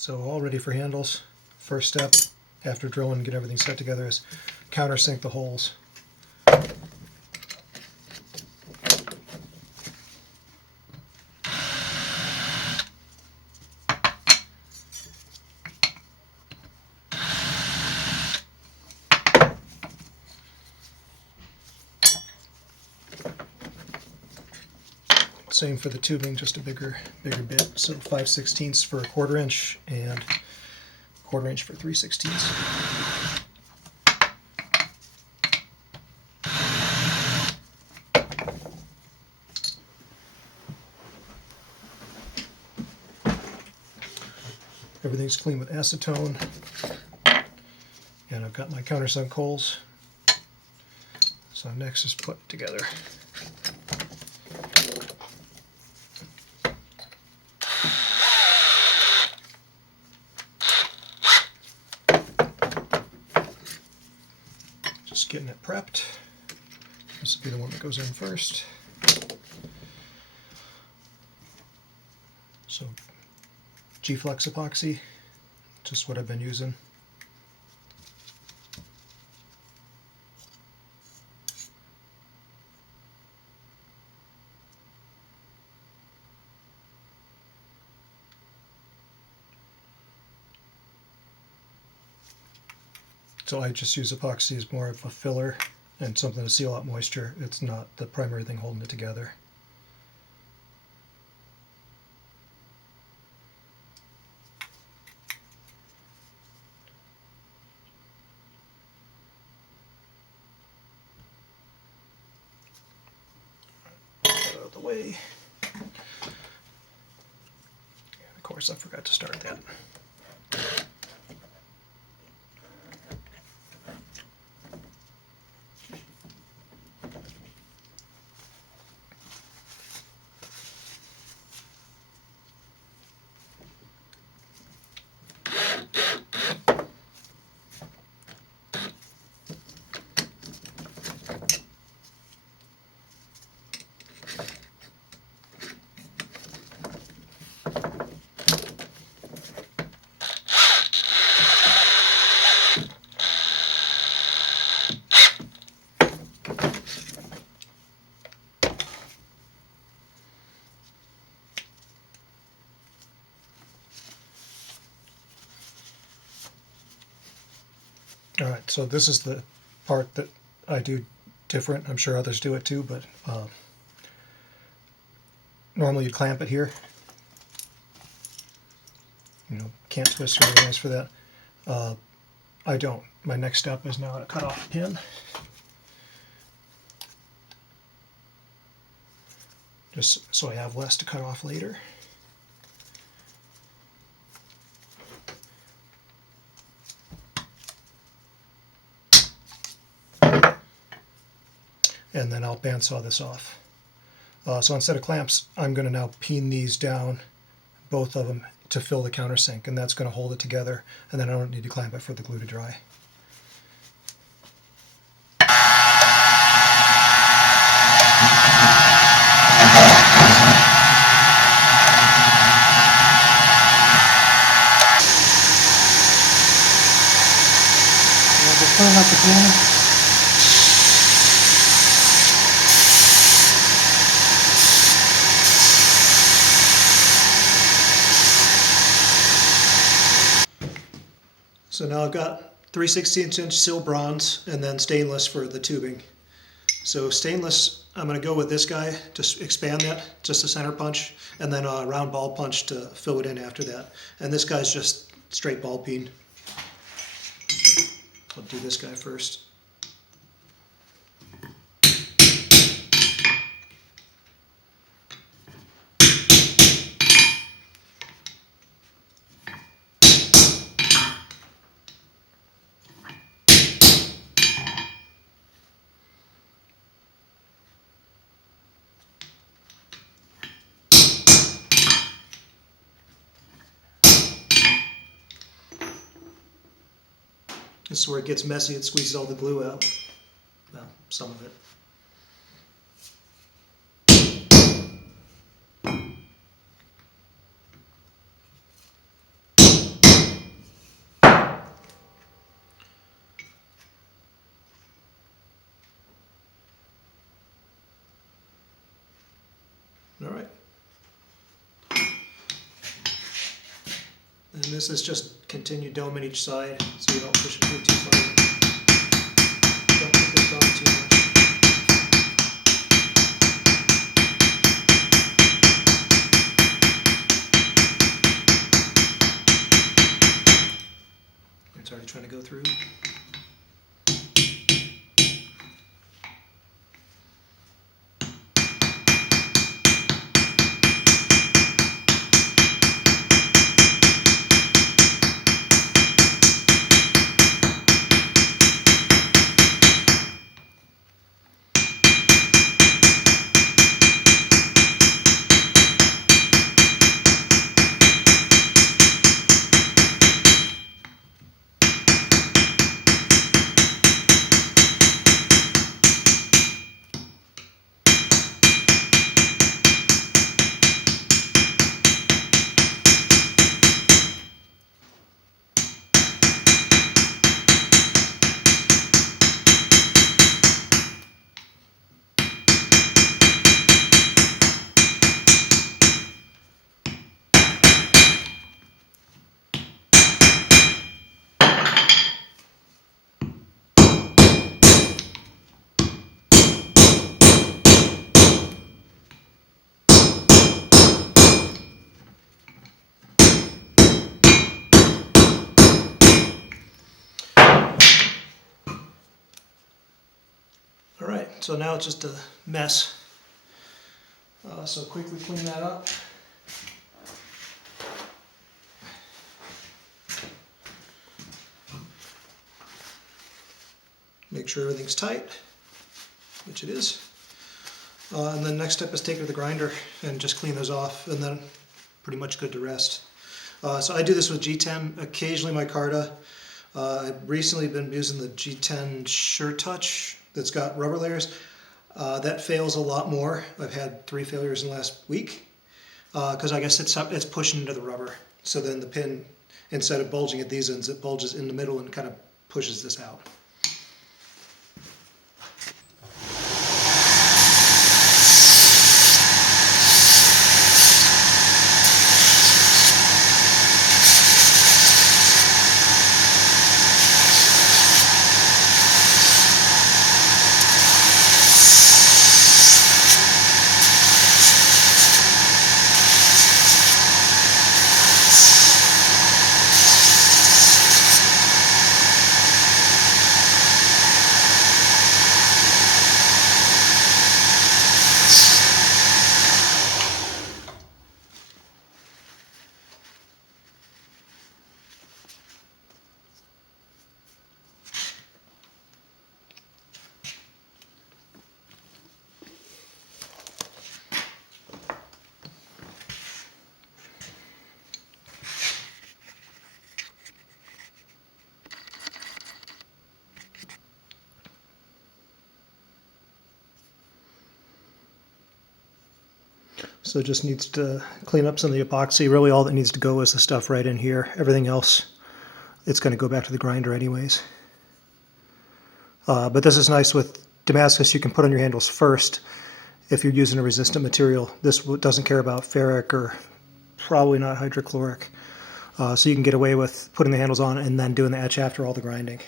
So all ready for handles. First step after drilling and get everything set together is countersink the holes. Same for the tubing, just a bigger bit. So 5/16 for a 1/4 inch and 1/4 inch for 3/16. Everything's clean with acetone, and I've got my countersunk holes. So next is put together. Just getting it prepped. This will be the one that goes in first. So G-Flex epoxy, just what I've been using. So I just use epoxy as more of a filler and something to seal out moisture. It's not the primary thing holding it together. Get out of the way. And of course I forgot to start that. Alright, so this is the part that I do different. I'm sure others do it too, but normally you clamp it here. You know, can't twist or anything else for that. I don't. My next step is now to cut off the pin. Just so I have less to cut off later. And then I'll bandsaw this off. So instead of clamps, I'm going to now peen these down, both of them, to fill the countersink, and that's going to hold it together, and then I don't need to clamp it for the glue to dry. Just pulling up the pin. So now I've got 3/16 inch seal bronze and then stainless for the tubing. So stainless, I'm going to go with this guy, just expand that, just a center punch, and then a round ball punch to fill it in after that. And this guy's just straight ball peen. I'll do this guy first. This is where it gets messy. It squeezes all the glue out. Well, some of it. And this is just continued doming each side so you don't push it through too far. Don't put this on too much. It's already trying to go through. Alright, so now it's just a mess. So quickly clean that up. Make sure everything's tight, which it is. And then next step is take it to the grinder and just clean those off, and then pretty much good to rest. So I do this with G10, occasionally micarta. I've recently been using the G10 Sure Touch that's got rubber layers. That fails a lot more. I've had 3 failures in the last week because I guess it's pushing into the rubber. So then the pin, instead of bulging at these ends, it bulges in the middle and kind of pushes this out. So it just needs to clean up some of the epoxy. Really all that needs to go is the stuff right in here. Everything else, it's going to go back to the grinder anyways. But this is nice with Damascus. You can put on your handles first if you're using a resistant material. This doesn't care about ferric or probably not hydrochloric. So you can get away with putting the handles on and then doing the etch after all the grinding.